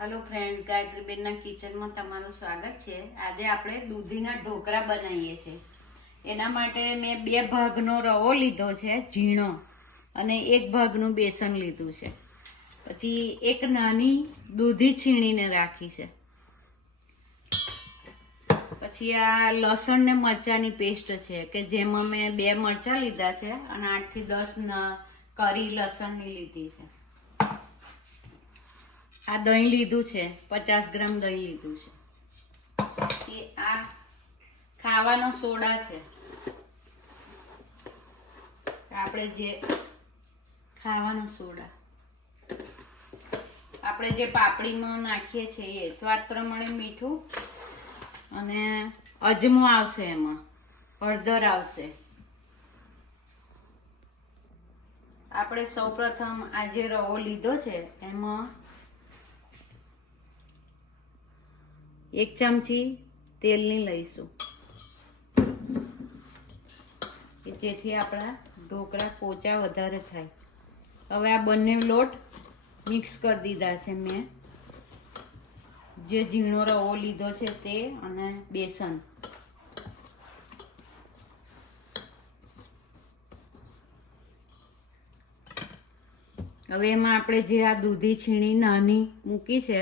Hello friends, गायत्रीबेनना किचનમાં તમારું સ્વાગત છે। આજે આપણે દૂધીના ઢોકળા બનાવીએ છીએ। એના માટે મેં 2 ભાગનો રવો લીધો છે ઝીણો અને 1 ભાગનું બેસન લીધું છે। પછી એક નાની દૂધી છીણીને રાખી છે। પછી આ લસણ ને મરચાની પેસ્ટ છે કે જેમાં મેં 2 મરચા લીધા છે અને 8 થી 10 કરી લસણની લીધી છે। આ દહીં લીધું છે, 50 ગ્રામ દહીં લીધું છે। પછી આ ખાવાનો સોડા છે, આપણે જે ખાવાનો સોડા આપણે જે પાપડીમાં નાખીએ છીએ એ સ્વાદ પ્રમાણે મીઠું અને અજમો આવશે, એમાં હળદર આવશે। આપણે સૌપ્રથમ આ જે રવો લીધો છે એમાં 1 ચમચી તેલની લઈશું કે જેથી આપણા ઢોકળા પોચા વધારે થાય। હવે આ બંને લોટ મિક્સ કરી દીધા છે મેં, જે ઝીણો રવો લીધો છે તે અને બેસન। હવે એમાં આપણે જે આ દૂધી છીણી નાની મૂકી છે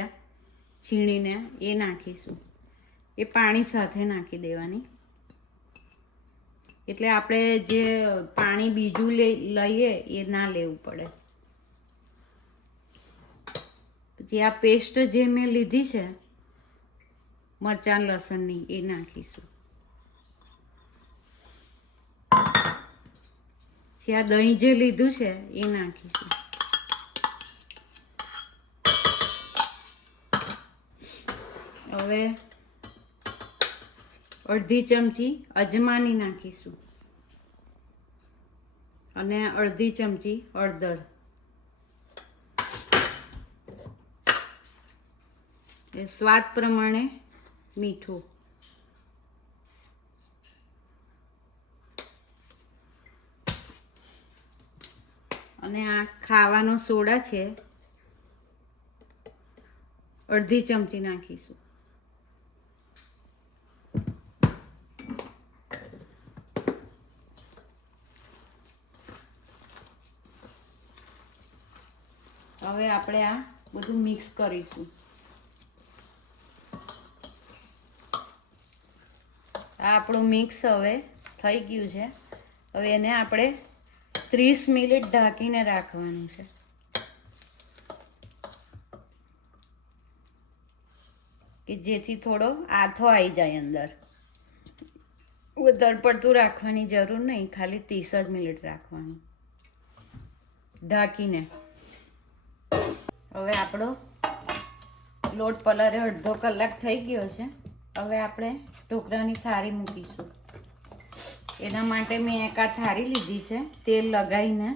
છીણીને એ નાખીશું। એ પાણી સાથે નાખી દેવાની, એટલે આપણે જે પાણી બીજું લઈએ એ ના લેવું પડે। પછી આ પેસ્ટ જે મેં લીધી છે મરચાં લસણની એ નાખીશું। પછી આ દહીં જે લીધું છે એ નાખીશું। હવે અડધી ચમચી અજમાની નાખીશું અને અડધી ચમચી હળદર। એ સ્વાદ પ્રમાણે મીઠું। અને આ ખાવાનો સોડા છે, અડધી ચમચી નાખીશું। હવે આપણે આ બધું મિક્સ કરીશું। આ આપણું મિક્સ હવે થઈ ગયું છે। હવે એને આપણે 30 મિનિટ ઢાંકીને રાખવાનું છે, કે જેથી થોડો આથો આવી જાય અંદર। વધારે પડતું રાખવાની જરૂર નહીં, ખાલી 30 જ મિનિટ રાખવાનું ઢાંકીને। હવે આપણો લોટ પલળે અડધો કલાક થઈ ગયો છે। હવે આપણે ઢોકળાની થાળી મૂકીશું। એના માટે મેં એક આ થાળી લીધી છે, તેલ લગાવીને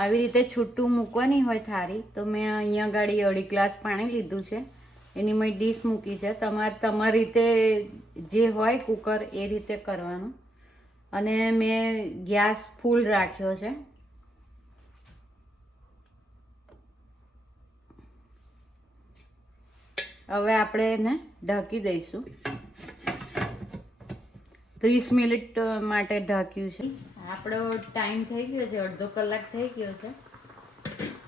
આવી રીતે છૂટું મૂકવાની હોય થાળી તો મેં અહીંયા ગાડી 2.5 ગ્લાસ પાણી લીધું છે, એની મેં ડીશ મૂકી છે। તમારી રીતે જે હોય કુકર એ રીતે કરવાનું। અને મેં ગેસ ફૂલ રાખ્યો છે। હવે આપણે એને ઢાંકી દઈશું। 30 મિનિટ માટે ઢાંક્યું છે। આપણો ટાઈમ થઈ ગયો છે, અડધો કલાક થઈ ગયો છે।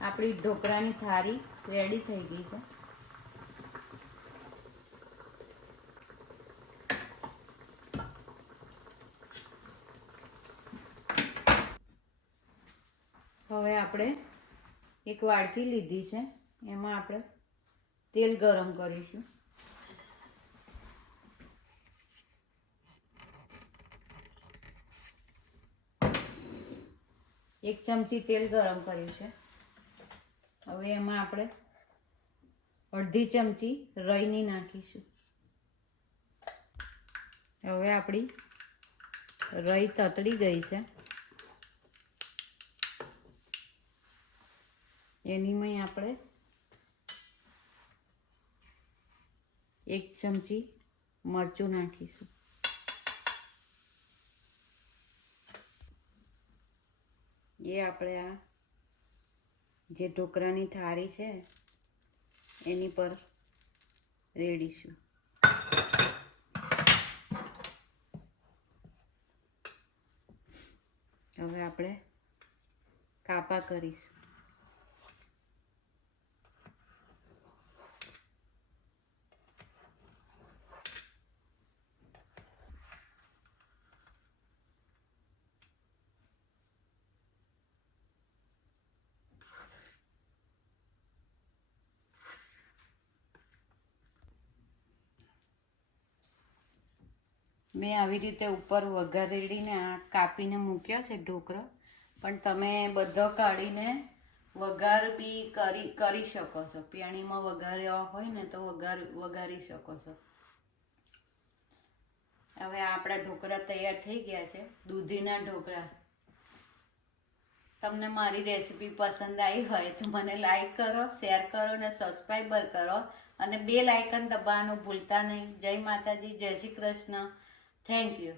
આપણી ઢોકળાની થાળી રેડી થઈ ગઈ છે। હવે આપણે એક વાડકી લીધી છે, એમાં આપણે તેલ ગરમ કરીશું। 1 ચમચી તેલ ગરમ કર્યું છે। હવે એમાં આપણે અડધી ચમચી રાઈની નાખીશું। હવે આપણી રાઈ તતડી ગઈ છે। એનીમાં આપણે 1 ચમચી મરચું નાખીશું. એ આપણે આ જે ઢોકળાની થાળી છે એની પર રેડીશું. હવે આપણે કાપા કરીશું. મેં આવી રીતે ઉપર વઘારેડીને આ કાપીને મૂક્યો છે ઢોકળો, પણ તમે બધો કાઢીને વઘાર બી કરી શકો છો. પાણીમાં વઘાર્યા હોય ને તો વઘારી શકો છો. હવે આપણા ઢોકળા તૈયાર થઈ ગયા છે, દૂધીના ઢોકળા. તમને મારી રેસીપી પસંદ આવી હોય તો મને લાઈક કરો, શેર કરો અને સબસ્ક્રાઈબર કરો અને બેલ આઇકન દબાવવાનું ભૂલતા નહીં. જય માતાજી, જય શ્રી કૃષ્ણ. Thank you.